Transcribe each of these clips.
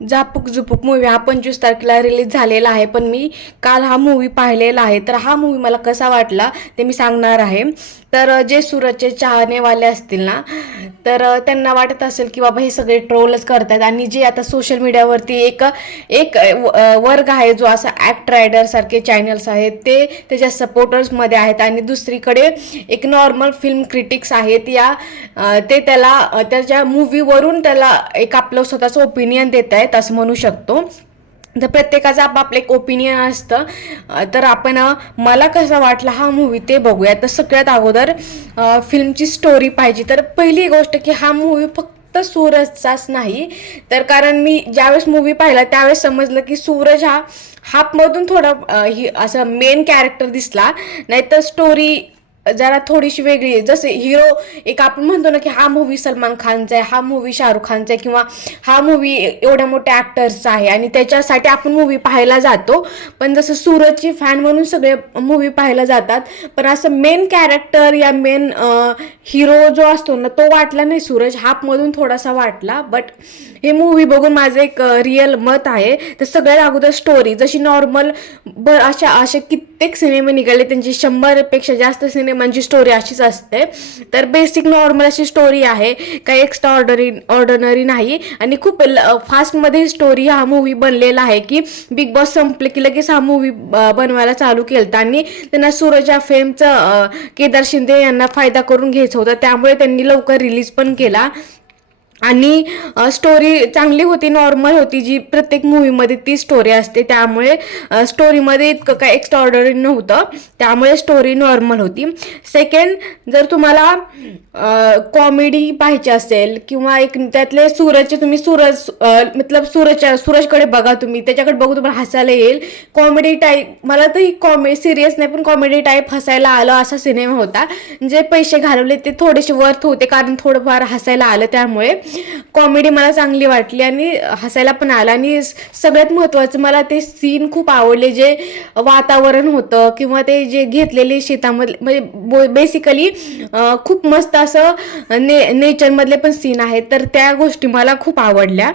Zapuk Jhupuk movie हा पंचवीस तारखेला रिलीज झालेला आहे. पण मी काल हा मूवी पाहिलेला आहे. तर हा मूवी मला कसा वाटला ते मी सांगणार आहे. तर जे सूरजचे चाहनेवाले असतील ना तर त्यांना वाटत असेल की बाबा हे सगळे ट्रोलच करतात आणि जे आता सोशल मीडियावरती एक एक व- वर्ग आहे जो असा ॲक्ट रायडर सारखे चॅनल्स आहेत ते त्याच्या सपोर्टर्समध्ये आहेत. आणि दुसरीकडे एक नॉर्मल फिल्म क्रिटिक्स आहेत या ते त्याला त्याच्या मूवीवरून त्याला एक आपलं स्वतःचं ओपिनियन देत आहेत असं म्हणू शकतो. तर प्रत्येकाचं आपापलं एक ओपिनियन असतं. तर आपण मला कसा वाटला हा मूवी ते बघूया तर सगळ्यात अगोदर फिल्मची स्टोरी पाहिजे. तर पहिली गोष्ट की हा मूवी फक्त सूरजचाच नाही. तर कारण मी ज्यावेळेस मूवी पाहिला त्यावेळेस समजलं की सूरज हा हाफमधून थोडा ही असं मेन कॅरेक्टर दिसला. नाहीतर स्टोरी जरा थोडीशी वेगळी आहे. जसे हिरो एक आपण म्हणतो ना की हा मूवी सलमान खानचा आहे हा मूवी शाहरुख खानचा आहे किंवा हा मूवी एवढ्या मोठ्या ॲक्टर्सचा आहे आणि त्याच्यासाठी आपण मूवी पाहायला जातो. पण जसं सूरजची फॅन म्हणून सगळे मूवी पाहायला जातात. पण असं मेन कॅरेक्टर या मेन हिरो जो असतो ना तो वाटला नाही सूरज. हाफमधून थोडासा वाटला बट हे मूवी बघून माझं एक रिअल मत आहे. तर सगळ्यात अगोदर स्टोरी जशी नॉर्मल बर अशा असे कित्येक सिनेमे निघाले त्यांची शंभरपेक्षा जास्त म्हणजे सिनेमांची स्टोरी अशीच असते. तर बेसिक नॉर्मल अशी स्टोरी आहे. काही एक्स्ट्रा ऑर्डरी ऑर्डनरी नाही. आणि खूप फास्टमध्ये स्टोरी हा मूवी बनलेला आहे की बिग बॉस संपले की लगेच हा मूवी बनवायला चालू केलं आणि त्यांना सूरज या फेमचं केदार शिंदे यांना फायदा करून घ्यायचा होता. त्यामुळे त्यांनी लवकर रिलीज पण केला. आणि स्टोरी चांगली होती नॉर्मल होती जी प्रत्येक मूवीमध्ये ती स्टोरी असते. त्यामुळे स्टोरीमध्ये इतकं काय एक्स्ट्रा ऑर्डरी नव्हतं. त्यामुळे स्टोरी नॉर्मल होती. सेकंड जर तुम्हाला कॉमेडी पाहिजे असेल किंवा एक त्यातले सूरजचे तुम्ही सूरज मतलब सूरजच्या सूरजकडे बघा तुम्ही. त्याच्याकडे बघू तुम्हाला हसायला येईल. कॉमेडी टाईप मला तर ही कॉमेडी सिरियस नाही पण कॉमेडी टाईप हसायला आलं असा सिनेमा होता. जे पैसे घालवले ते थोडेसे वर्थ होते कारण थोडंफार हसायला आलं त्यामुळे. कॉमेडी मला चांगली वाटली आणि हसायला पण आलं. आणि सगळ्यात महत्त्वाचं मला ते सीन खूप आवडले जे वातावरण होतं किंवा ते जे घेतलेले शेतामधले म्हणजे बेसिकली खूप मस्त असं ने नेचरमधले पण सीन आहेत. तर त्या गोष्टी मला खूप आवडल्या.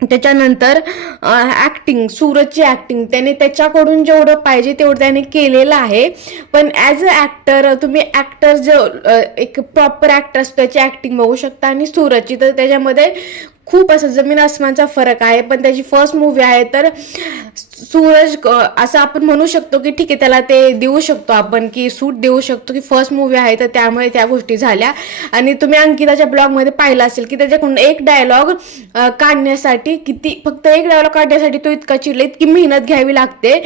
त्याच्यानंतर ॲक्टिंग सूरजची ॲक्टिंग त्याने त्याच्याकडून जेवढं पाहिजे तेवढं त्याने केलेलं आहे. पण ॲज अ ॲक्टर तुम्ही ॲक्टर जे एक प्रॉपर ॲक्टर असतो त्याची ॲक्टिंग बघू शकता आणि सूरजची तर त्याच्यामध्ये खूप असं जमीन आसमानचा फरक आहे पण त्याची फर्स्ट मूवी आहे तर सूरज असं आपण म्हणू शकतो की ठीक आहे त्याला ते देऊ शकतो आपण की सूट देऊ शकतो की फर्स्ट मूवी आहे तर त्यामुळे त्या गोष्टी झाल्या. आणि तुम्ही अंकिताच्या ब्लॉगमध्ये पाहिलं असेल की त्याच्याकडून एक डायलॉग काढण्यासाठी किती फक्त एक डायलॉग काढण्यासाठी तो इतका चिडला इतकी मेहनत घ्यावी लागते.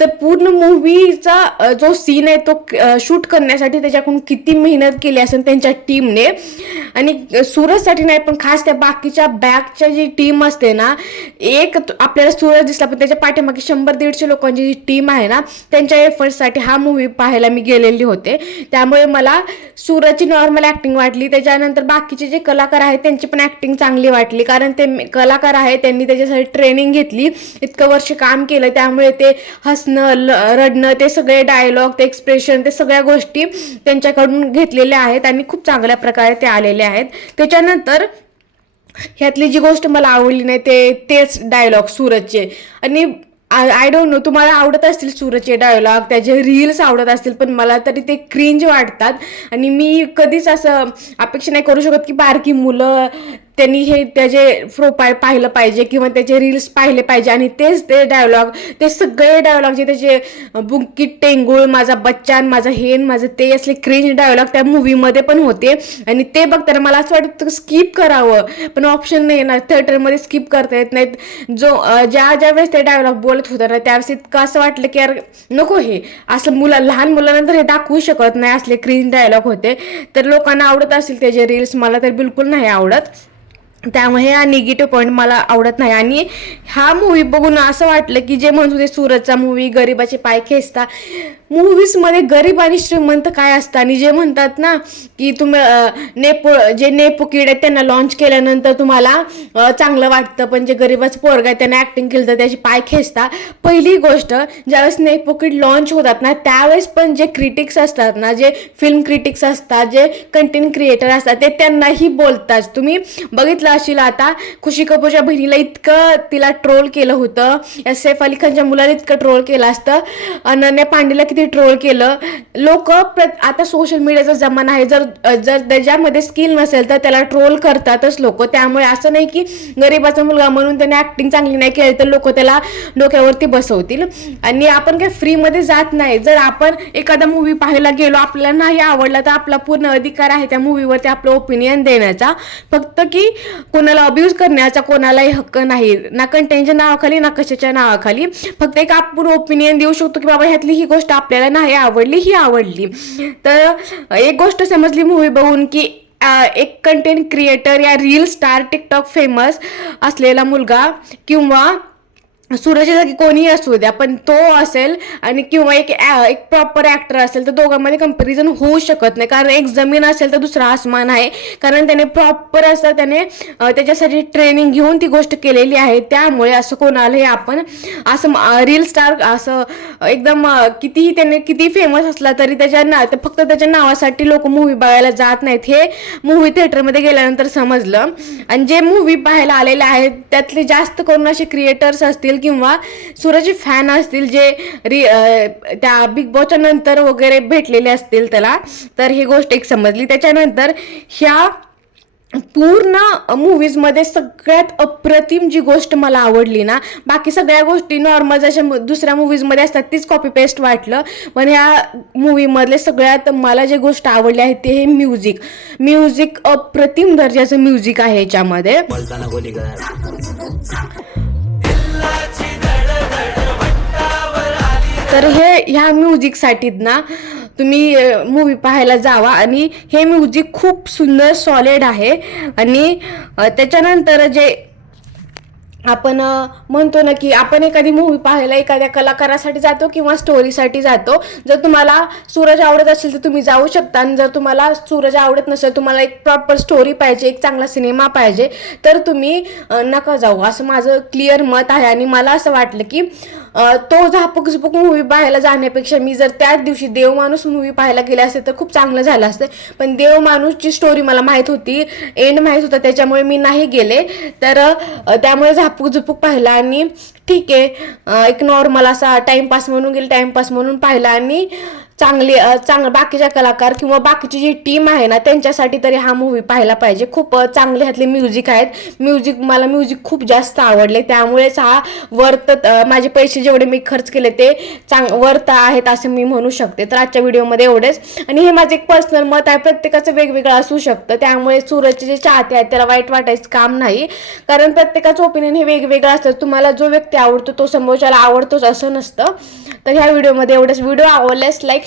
तर पूर्ण मूवीचा जो सीन आहे तो शूट करण्यासाठी त्याच्याकडून किती मेहनत केली असेल त्यांच्या टीमने आणि सूरजसाठी नाही पण खास त्या बाकीच्या बॅकच्या जी टीम असते ना एक आपल्याला सूरज दिसला पण त्याच्या पाठीमागे शंभर दीडशे लोकांची जी टीम आहे ना त्यांच्या एफर्टसाठी हा मूवी पाहायला मी गेलेली होते. त्यामुळे मला सूरजची नॉर्मल ॲक्टिंग वाटली. त्याच्यानंतर बाकीचे जे कलाकार आहेत त्यांची पण ॲक्टिंग चांगली वाटली. कारण ते कलाकार आहेत त्यांनी त्याच्यासाठी ट्रेनिंग घेतली इतकं वर्ष काम केलं. त्यामुळे ते हसणं ल- रडणं ते सगळे डायलॉग ते एक्सप्रेशन ते सगळ्या गोष्टी त्यांच्याकडून घेतलेल्या आहेत आणि खूप चांगल्या प्रकारे ते आलेले आहेत. त्याच्यानंतर ह्यातली जी गोष्ट मला आवडली नाही ते तेच डायलॉग सूरजचे. आणि आय डोंट नो तुम्हाला आवडत असतील सूरजचे डायलॉग त्याचे रील्स आवडत असतील पण मला तरी ते क्रिंज वाटतात. आणि मी कधीच असं अपेक्षा नाही करू शकत की बारकी मुलं त्यांनी हे त्याचे प्रोफाईल पाहिलं पाहिजे किंवा त्याचे रील्स पाहिले पाहिजे आणि तेच ते डायलॉग ते सगळे डायलॉग जे त्याचे बुंकी टेंगुळ माझा बच्चान माझा हेन माझं ते असले क्रिंज डायलॉग त्या मूवीमध्ये पण होते. आणि ते बघताना मला असं वाटतं स्किप करावं. पण ऑप्शन नाही ना. थिएटरमध्ये स्किप करता येत नाहीत. जो ज्या ज्या वेळेस ते डायलॉग बोलत होता ना त्यावेळेस इतकं असं वाटलं की यार नको हे. असं मुला लहान मुलांनंतर हे दाखवू शकत नाही असले क्रिंज डायलॉग होते. तर लोकांना आवडत असतील त्याचे रील्स मला तर बिलकुल नाही आवडत. त्यामुळे हा निगेटिव्ह पॉईंट मला आवडत नाही. आणि हा मूवी बघून असं वाटलं की जे म्हणत होते सूरजचा मूवी गरिबाचे पाय खेचता मूवीजमध्ये गरीब आणि श्रीमंत काय असतं? आणि जे म्हणतात ना की तुम्ही नेपो जे नेपो किड आहेत त्यांना लॉन्च केल्यानंतर तुम्हाला चांगलं वाटतं. पण जे गरीबाचं पोरग आहे त्यांना ॲक्टिंग केलं तर त्याची पाय खेचता. पहिली गोष्ट ज्यावेळेस नेपो किड लॉन्च होतात ना त्यावेळेस पण जे क्रिटिक्स असतात ना जे फिल्म क्रिटिक्स असतात जे कंटेंट क्रिएटर असतात ते त्यांनाही बोलतात. तुम्ही बघितलं असेल आता. खुशी कपूरच्या बहिणीला इतकं तिला ट्रोल केलं होतं. या सैफ अली खानच्या मुलाला इतकं ट्रोल केलं असतं. अनन्या पांडेला किती ट्रोल केलं. लोक आता सोशल मीडियाचा जमाना आहे. जर जर त्याच्यामध्ये स्किल नसेल तर त्याला ट्रोल करतातच लोक. त्यामुळे असं नाही की गरीबाचा मुलगा म्हणून त्याने ऍक्टिंग चांगली नाही केली तर लोक त्याला डोक्यावरती बसवतील. आणि आपण काही फ्रीमध्ये जात नाही. जर आपण एखादा मूवी पाहायला गेलो आपल्याला नाही आवडला तर आपला पूर्ण अधिकार आहे त्या मूवीवरती आपलं ओपिनियन देण्याचा. फक्त की कोणाला अब्यूज करण्याचा कोणालाही हक्क नाही. ना कंटेंटच्या नावाखाली ना कशाच्या नावाखाली. फक्त एक आपण ओपिनियन देऊ शकतो की बाबा ह्यातली ही गोष्ट आपल्याला नाही आवडली ही आवडली. तर एक गोष्ट समजली मूवी बघून की एक कंटेंट क्रिएटर या रील स्टार टिकटॉक फेमस असलेला मुलगा किंवा सूरज जागी कोणीही असू द्या पण तो असेल आणि किंवा एक ॲ- एक प्रॉपर ॲक्टर असेल तर दोघांमध्ये कंपॅरिझन होऊ शकत नाही. कारण एक जमीन असेल तर दुसरा आसमान आहे. कारण त्याने प्रॉपर असं त्याने त्याच्यासाठी ट्रेनिंग घेऊन ती गोष्ट केलेली आहे. त्यामुळे असं कोणालाही आपण असं रील स्टार असं एकदम कितीही त्याने किती फेमस असला तरी त्याच्या ना ते फक्त त्याच्या नावासाठी लोक मूवी बघायला जात नाहीत. हे मूवी थिएटरमध्ये गेल्यानंतर समजलं. आणि जे मूवी पाहायला आलेले आहेत त्यातले जास्त करून असे क्रिएटर्स असतील किंवा सूरजचे फॅन असतील जे रि त्या बिग बॉसच्या नंतर वगैरे भेटलेले असतील त्याला तर ही गोष्ट एक समजली. त्याच्यानंतर ह्या पूर्ण मूवीजमध्ये सगळ्यात अप्रतिम जी गोष्ट मला आवडली ना बाकी सगळ्या गोष्टी नॉर्मल जशा दुसऱ्या मूवीजमध्ये असतात तीच कॉपी पेस्ट वाटलं. पण ह्या मूवीमधले सगळ्यात मला जे गोष्ट आवडली आहे ते हे म्युझिक म्युझिक अप्रतिम दर्जाचं म्युझिक आहे याच्यामध्ये. तर हे ह्या म्युझिकसाठी ना तुम्ही मूवी पाहायला जावा. आणि हे म्युझिक खूप सुंदर सॉलिड आहे. आणि त्याच्यानंतर जे आपण म्हणतो ना की आपण एखादी मूवी पाहायला एखाद्या कलाकारासाठी जातो किंवा स्टोरीसाठी जातो. जर तुम्हाला सूरज आवडत असेल तर तुम्ही जाऊ शकता. आणि जर तुम्हाला सूरज आवडत नसेल तुम्हाला एक प्रॉपर स्टोरी पाहिजे एक चांगला सिनेमा पाहिजे तर तुम्ही नका जाऊ. असं माझं क्लिअर मत आहे. आणि मला असं वाटलं की तो झापक झुपक मूवी पाहायला जाण्यापेक्षा मी जर त्याच दिवशी देव माणूस मूवी पाहायला गेले असते तर खूप चांगलं झालं असतं. पण देव माणूसची स्टोरी मला माहीत होती. एंड माहीत होता. त्याच्यामुळे मी नाही गेले. तर त्यामुळे झाप झापूक झुपूक पाहिला आणि ठीक आहे एक नॉर्मल असा टाइमपास म्हणून गेली टाइमपास म्हणून पाहिला आणि चांगले चांग बाकीच्या कलाकार किंवा बाकीची जी टीम आहे ना त्यांच्यासाठी तरी हा मूवी पाहायला पाहिजे. खूप चांगले ह्यातले म्युझिक आहेत. म्युझिक मला म्युझिक खूप जास्त आवडले. त्यामुळेच हा वर्थ माझे पैसे जेवढे मी खर्च केले ते चांग वर्थ आहेत असं मी म्हणू शकते. तर आजच्या व्हिडिओमध्ये एवढेच. आणि हे माझं एक पर्सनल मत आहे. प्रत्येकाचं वेगवेगळं असू शकतं. त्यामुळे सूरजचे जे चाहते आहेत त्याला वाईट वाटायचं काम नाही. कारण प्रत्येकाचं ओपिनियन हे वेगवेगळं असतं. तुम्हाला जो व्यक्ती आवडतो तो समोरच्याला आवडतोच असं नसतं. तर ह्या व्हिडिओमध्ये एवढंच. व्हिडिओ आवडल्यास लाईक